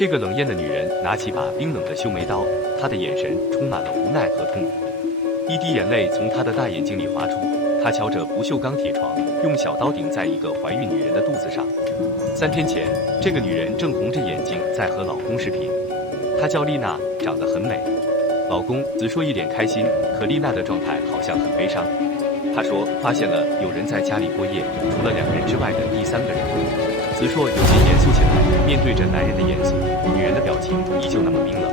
这个冷艳的女人拿起把冰冷的修眉刀，她的眼神充满了无奈和痛苦，一滴眼泪从她的大眼睛里滑出。她敲着不锈钢铁床，用小刀顶在一个怀孕女人的肚子上。3天前，这个女人正红着眼睛在和老公视频，她叫丽娜，长得很美。老公子硕一脸开心，可丽娜的状态好像很悲伤。她说发现了有人在家里过夜，除了2人之外的第3个人。子硕有些严肃起来，面对着男人的严肃，女人的表情依旧那么冰冷。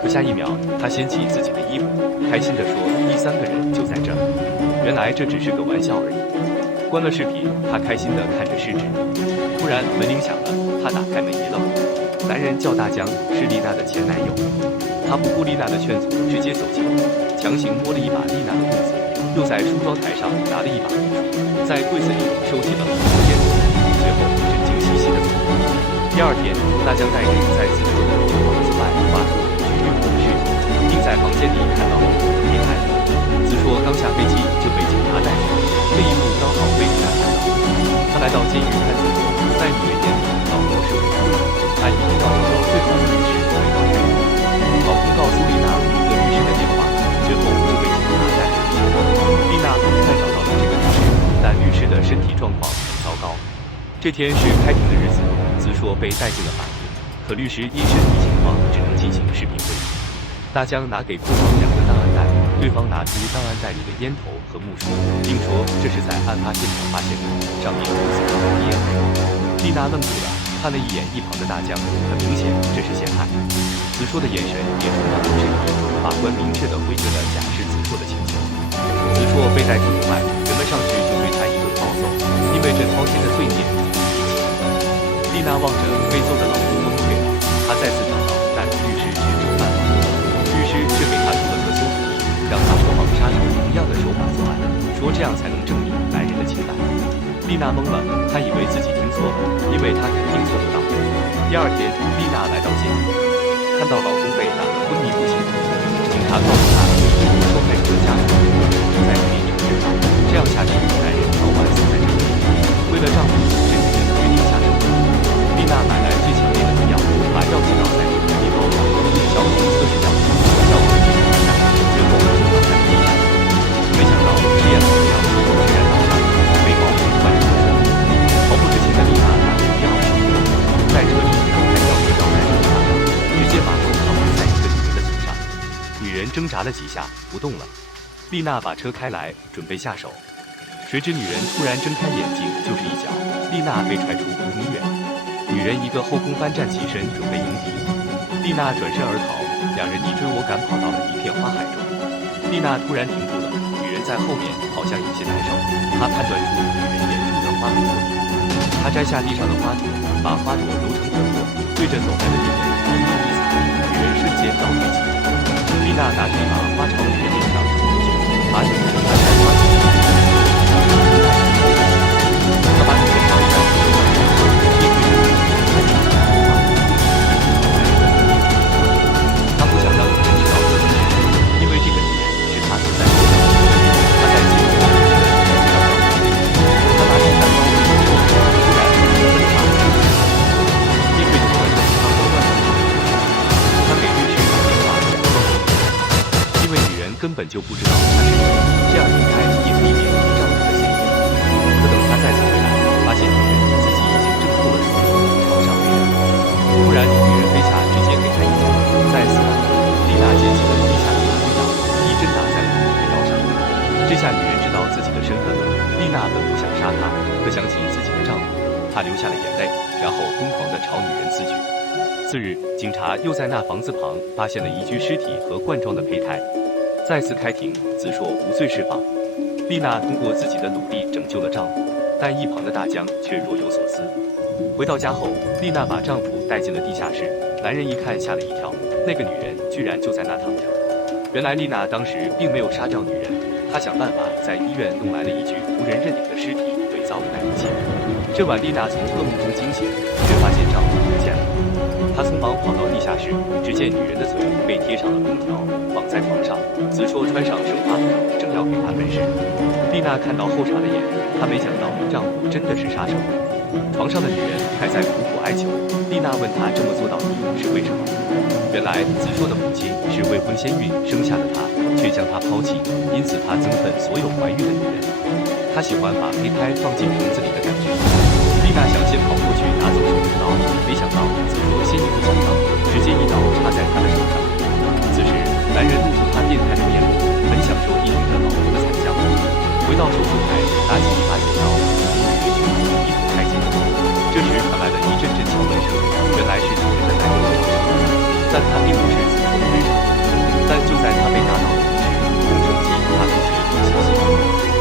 可下一秒，她掀起自己的衣服，开心地说第3个人就在这儿。原来这只是个玩笑而已。关了视频，她开心地看着试纸。突然门铃响了，她打开门一愣，男人叫大江，是丽娜的前男友。他不顾丽娜的劝阻，直接走近，强行摸了一把丽娜的肚子，又在梳妆台上拿了一把护梳，在柜子里收起了很多烟头，随后神经兮兮地走。第2天，大江带人在子硕的房子外挖出了一具孕妇的尸体，并在房间里看到了胚胎。子硕刚下飞机就被警察带走，这一幕刚好被丽娜看到。他来到监狱看子硕，在女人眼里，老公是无辜的，他已经找到最好的律师为他开路。老公告诉丽娜一个律师的电话，随后就被警察带回去。丽娜很快找到了这个律师，但律师的身体状况很糟糕。这天是开庭的日子，子硕被带进了法庭，可律师因身体情况只能进行视频会议。大江拿给控方2个档案袋，对方拿出档案袋里的烟头和木梳，并说这是在案发现场发现的，上面有子硕的 DNA。丽娜愣住了，看了一眼一旁的大江，很明显这是陷害。子硕的眼神也充满了质疑，法官明确地回绝了假释子硕的请求。子硕被带出庭外，人们上去就对他一顿暴揍，因为这滔天的罪孽已经引起。丽娜望着被揍的老公崩溃了，她再次找到但律师却没有办法，律师却给她出了个馊主意，让她模仿杀手同样的手法作案，说这样才能证明男人的清白。丽娜懵了，她以为自己听错了，因为她肯定做不到。第2天，丽娜来到监狱，看到老公被打得昏迷不醒，警察告诉她一定要受害者的家属在别扭身上，这样下去男人早晚死在这里。为了丈夫，这女人决定下手。丽娜买来最强烈的毒药，把药剂倒在一个面包上，小孔测试药剂，效果非常有效，随后就倒在了地上。没想到实验好的药剂居然倒上被毛孔贯穿的车。跑步之前的丽娜拿着药手术，在车里打开药剂倒在手帕上，直接把手套在一个女人的嘴上。女人挣扎了几下不动了，丽娜把车开来准备下手，谁知女人突然睁开眼睛就是一脚，丽娜被踹出5米远。女人一个后空翻站起身准备迎敌，丽娜转身而逃，2人你追我赶跑到了一片花海中。丽娜突然停住了，女人在后面好像有些难受，她判断出女人眼中的花朵里，她摘下地上的花朵，把花朵揉成粉末，对着走来的女人猛地一踩，女人瞬间倒退几步。丽娜拿着一把花朝女人脸上冲过去，把女人拉开花朵，她把女人放在车上，面对着女人安静地说话，她不想让女人知道这件事，因为这个女人是她所在的。她在监狱里面她拿起蛋糕喂女人，突然很愤怒地面对着观众，她慌乱地她给律师打电话讲道理，因为女人根本就不知道她是谁，这样离开也避免了丈夫的嫌疑。可等她再次回来，发现女人自己已经挣脱了束缚，床上没人。突然，女人飞下，直接给她一脚，再次来，丽娜捡起了地下的麻醉药，一针打在了女人的腰上。这下女人知道自己的身份了。丽娜本不想杀她，可想起自己的丈夫，她流下了眼泪，然后疯狂地朝女人刺去。次日，警察又在那房子旁发现了一具尸体和冠状的胚胎。再次开庭，子硕无罪释放。丽娜通过自己的努力拯救了丈夫，但一旁的大江却若有所思。回到家后，丽娜把丈夫带进了地下室，男人一看吓了一跳，那个女人居然就在那躺着。原来丽娜当时并没有杀掉女人，她想办法在医院弄来了一具无人认领的尸体伪造那一切。这晚丽娜从噩梦中惊醒，却发现丈夫不见了。她匆忙跑到地下室，只见女人的嘴被贴上了封条，绑在床上。子硕穿上生化服，正要给她分尸。丽娜看到后傻了眼，她没想到丈夫真的是杀手。床上的女人还在苦苦哀求。丽娜问他这么做到底是为什么？原来子硕的母亲是未婚先孕生下的他，却将他抛弃，因此他憎恨所有怀孕的女人。他喜欢把胚胎放进瓶子里的感觉。丽娜想先跑过去拿走手术刀，没想到子硕先一步抢到，直接一刀插在他的手上。此时，男人露出他变态的面孔，很享受一听着老婆的惨叫。回到手术台，拿起一把剪刀，取一捅开进。这时传来了一阵阵敲门声，原来是主人的男友要上门，但他并不是子硕的对手。但就在他被打倒的同时，用手机发出去一条信息，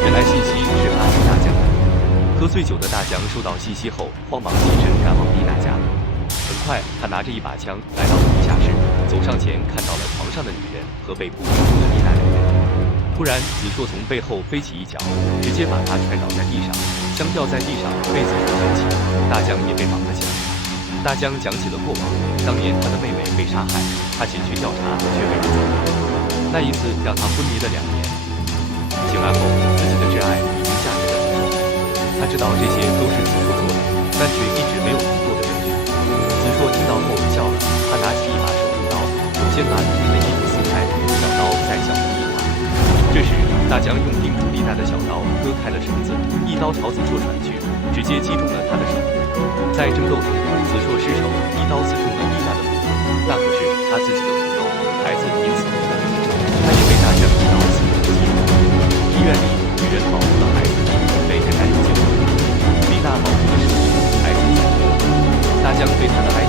原来信息是阿吉大酱的。喝醉酒的大江收到信息后，慌忙起身赶往丽娜家。很快，他拿着一把枪来到了地下室，走上前看到了床上的女人和被捕捉住的丽娜两人。突然，子硕从背后飞起一脚，直接把他踹倒在地上，枪掉在地上，被子硕捡起，大江也被绑了起来。大江讲起了过往，当年他的妹妹被杀害，他前去调查，却被人揍打。那一次让他昏迷了2年。醒来后，自己的挚爱已经嫁给了子硕。他知道这些都是子硕做的，但却一直没有能做的证据。子硕听到后笑了，他拿起一把手术刀，首先把女人的衣服撕开，小刀再小心翼翼。这时，大江用钉住丽娜的小刀割开了绳子，一刀朝子硕传去，直接击中了他的手。在争斗中，子硕失手一刀刺中了丽娜的腹部，那可是他自己的骨肉，孩子因此没了。他也被大江一刀刺中了肌肉。医院里，女人保护了孩子，被跟男友结婚。丽娜保护了生命，孩子在。大江对她的哀